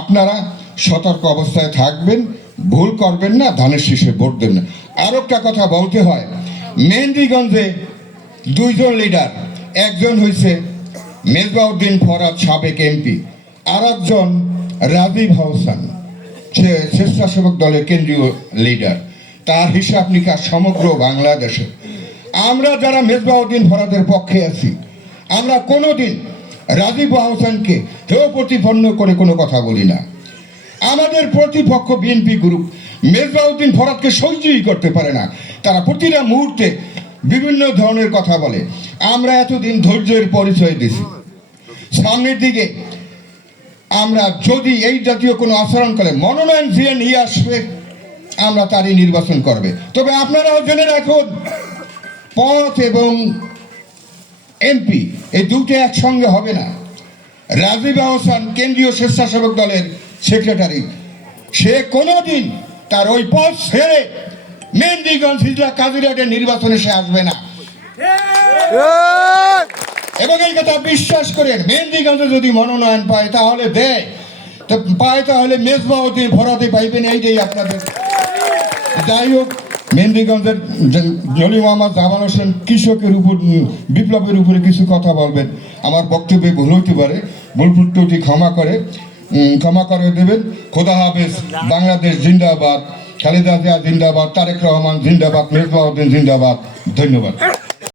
আপনারা সতর্ক অবস্থায় থাকবেন, ভুল করবেন না, ধানের শীষে ভোট দেবেন না। আরও একটা কথা বলতে হয়, মেহেন্দিগঞ্জে দুইজন লিডার, একজন হয়েছে মেজবাউদ্দিন ফরাদ সাবেক এমপি, আর একজন রাজীব হাসান, সে স্বেচ্ছাসেবক দলের কেন্দ্রীয় লিডার। তার হিসাব নিকাশ সমগ্র বাংলাদেশে। আমরা যারা মেজবাউদ্দিন ফরাদের পক্ষে আছি, আমরা কোনোদিন রাজীব হাসানকে হেয় প্রতিপন্ন করে কোনো কথা বলি না। আমাদের প্রতিপক্ষ বিএনপি গ্রুপ মেজবাউদ্দিন ফরাদকে সহ্যই করতে পারে না, তারা প্রতিটা মুহূর্তে বিভিন্ন ধরনের কথা বলে। আমরা এতদিন ধৈর্যের পরিচয় দিছি, সামনের দিকে আমরা যদি এই জাতীয় কোনো আচরণ করে মনোনয়ন দিয়ে নিয়ে আসবে, আমরা তারই নির্বাচন করবে। তবে আপনারাও জেনে রাখুন, পথ এবং এমপি এই দুটো একসঙ্গে হবে না। রাজীব হাসান কেন্দ্রীয় স্বেচ্ছাসেবক দলের সেক্রেটারি, সে কোনোদিন তার ওই পথ ছেড়ে মেহেন্দিগঞ্জ হিজলা কাজিরাটের নির্বাচনে সে আসবে না। এবং এই কথা বিশ্বাস করেন, মেহেন্দিগঞ্জে যদি মনোনয়ন পায় তাহলে দেয়, তো পায় তাহলে মেজবাউদ্দিন ফরাদে পাইবেন, এইটাই আপনাদের। যাই হোক, মেহেন্দিগঞ্জের জলি মোহাম্মদ জামান হোসেন কৃষকের উপর, বিপ্লবের উপরে কিছু কথা বলবেন। আমার বক্তব্যে ভুল হইতে পারে, ভুল ত্রুটি ক্ষমা করে দেবেন। খোদা হাফেজ। বাংলাদেশ জিন্দাবাদ, খালেদা জিয়া জিন্দাবাদ, তারেক রহমান জিন্দাবাদ, মেজবাউদ্দিন জিন্দাবাদ। ধন্যবাদ।